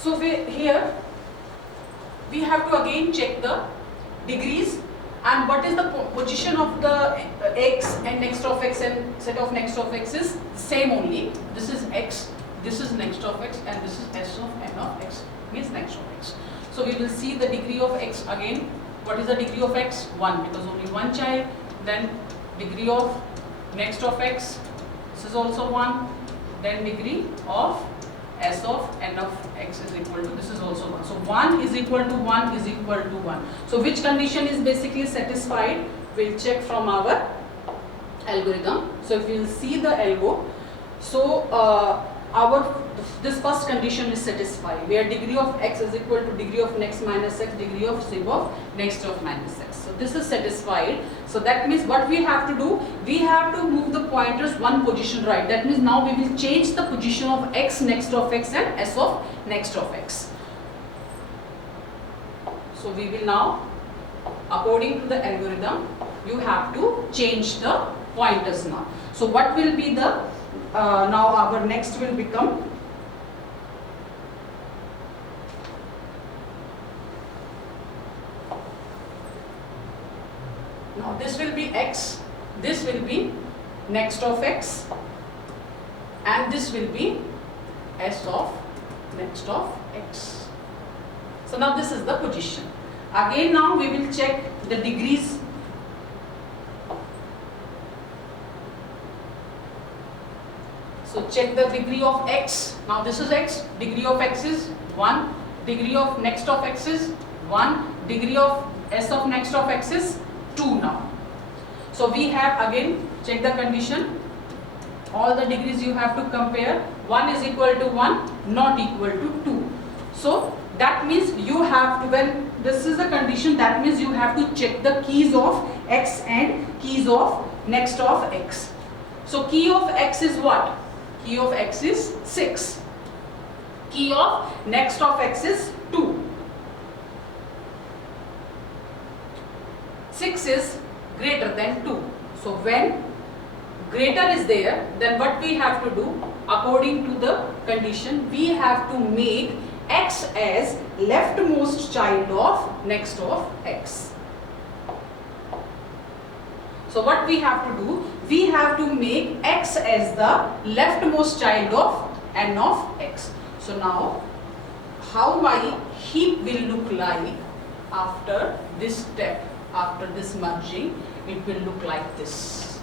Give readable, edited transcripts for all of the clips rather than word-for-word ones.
So here we have to again check the degrees and what is the position of the x and next of x and set of next of x is same only. This is x, this is next of x, and this is s of n of x means next of x. So we will see the degree of x again. What is the degree of x? 1, because only one child. Then degree of next of x, this is also 1. Then degree of s of n of x is equal to, this is also 1. So 1 is equal to 1 is equal to 1. So which condition is basically satisfied? We'll check from our algorithm. So if you'll see the algo, so this first condition is satisfied, where degree of x is equal to degree of next minus x, degree of sub of next of minus x. So this is satisfied. So that means what we have to do, we have to move the pointers one position right. That means now we will change the position of x next of x and s of next of x. So we will now, according to the algorithm, you have to change the pointers now. So what will be the now our next will become now this will be x, this will be next of x, and this will be s of next of x. So now this is the position. Again now we will check the degrees. So check the degree of x. Now this is x, degree of x is 1, degree of next of x is 1, degree of s of next of x is 2 now. So we have again check the condition. All the degrees you have to compare. 1 is equal to 1, not equal to 2. So that means you have to, when this is the condition, that means you have to check the keys of x and keys of next of x. So key of x is what? Key of x is 6. Key of next of x is 2. 6 is greater than 2. So when greater is there, then what we have to do, according to the condition, we have to make x as leftmost child of next of x. So what we have to do, we have to make x as the leftmost child of n of x. So now how my heap will look like after this step, after this merging, it will look like this.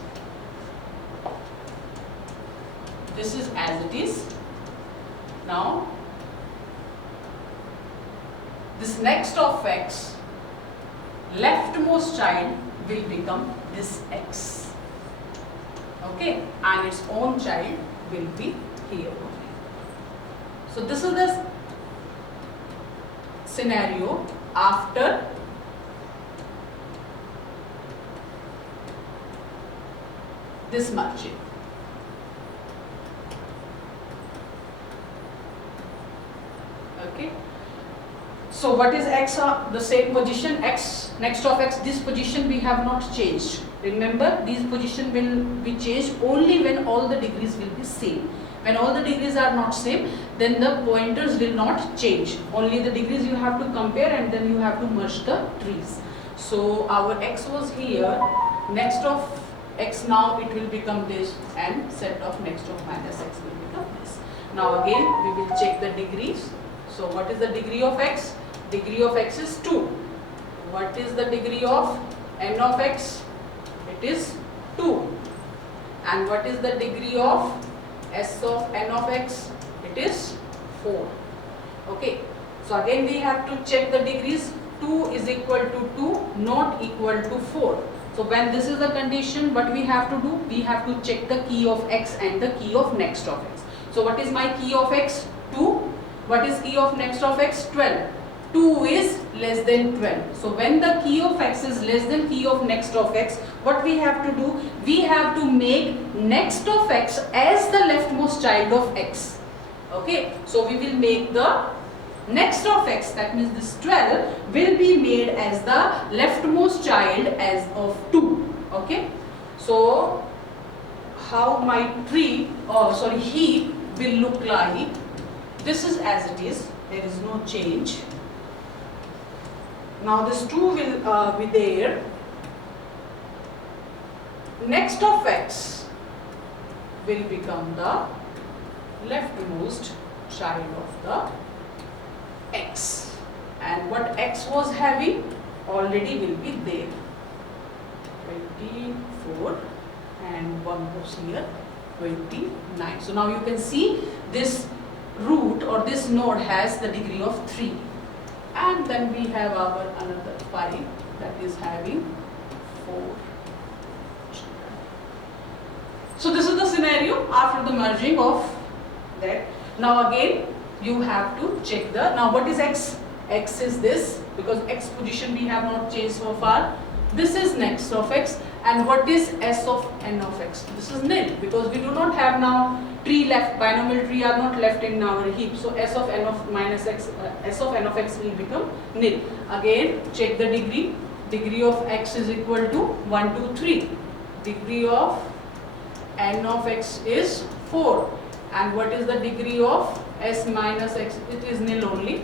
This is as it is. Now this next of x, leftmost child will become this x. Okay, and its own child will be here only. So this is the scenario after this merging. Okay. So what is x? The same position, x next of x, this position we have not changed. Remember, these position will be changed only when all the degrees will be same. When all the degrees are not same, then the pointers will not change. Only the degrees you have to compare, and then you have to merge the trees. So our x was here, next of x now it will become this, and set of next of minus x will become this. Now again we will check the degrees. So what is the degree of x? Degree of x is 2. What is the degree of n of x? It is 2. And what is the degree of s of n of x? It is 4. Okay. So again we have to check the degrees. 2 is equal to 2, not equal to 4. So when this is the condition, what we have to do? We have to check the key of x and the key of next of x. So what is my key of x? 2. What is key of next of x? 12. 2 is less than 12. So when the key of x is less than key of next of x, what we have to do? We have to make next of x as the leftmost child of x. Okay. So we will make the next of x, that means this 12 will be made as the leftmost child as of 2. Okay. So how my tree, heap will look like, this is as it is. There is no change. Now this 2 will be there. Next of x will become the leftmost child of the x, and what x was having already will be there, 24, and one goes here, 29. So now you can see this root or this node has the degree of 3, and then we have our another 5 that is having 4. So this is the scenario after the merging of that. Now again you have to check the, now what is x? X is this, because x position we have not changed so far. This is next of x, and what is s of n of x? This is nil, because we do not have now tree left, binomial tree are not left in our heap. So s of n of minus x, s of n of x will become nil. Again check the degree. Degree of x is equal to 1, 2, 3. Degree of n of x is 4, and what is the degree of s minus x? It is nil only.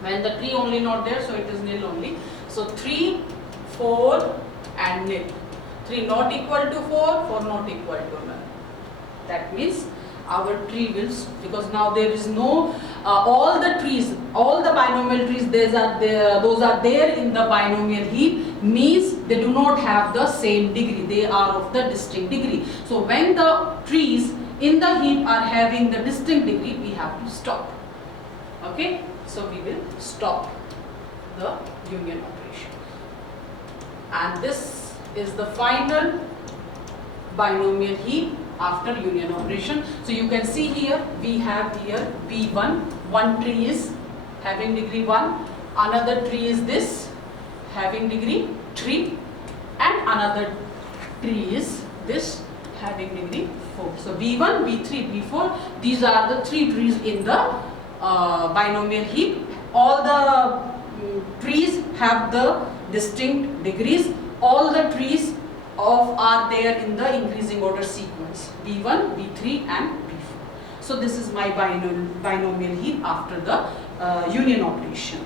When the 3 only not there, so it is nil only. So 3, 4 and nil. 3 not equal to 4, 4 not equal to nil. That means our tree will, because now there is no all the trees, all the binomial trees, those are there in the binomial heap, means they do not have the same degree, they are of the distinct degree. So when the trees in the heap are having the distinct degree, we have to stop. Okay, so we will stop the union operation, and this is the final binomial heap after union operation. So you can see here, we have here B1, one tree is having degree 1, another tree is this having degree 3, and another tree is this having degree 4. So B1, B3, B4, these are the 3 trees in the binomial heap. All the trees have the distinct degrees. All the trees are there in the increasing order sequence, B1, B3 and B4. So this is my binomial heap after the union operation.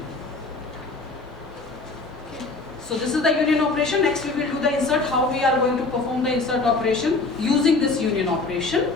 Okay. So this is the union operation. Next we will do the insert, how we are going to perform the insert operation using this union operation.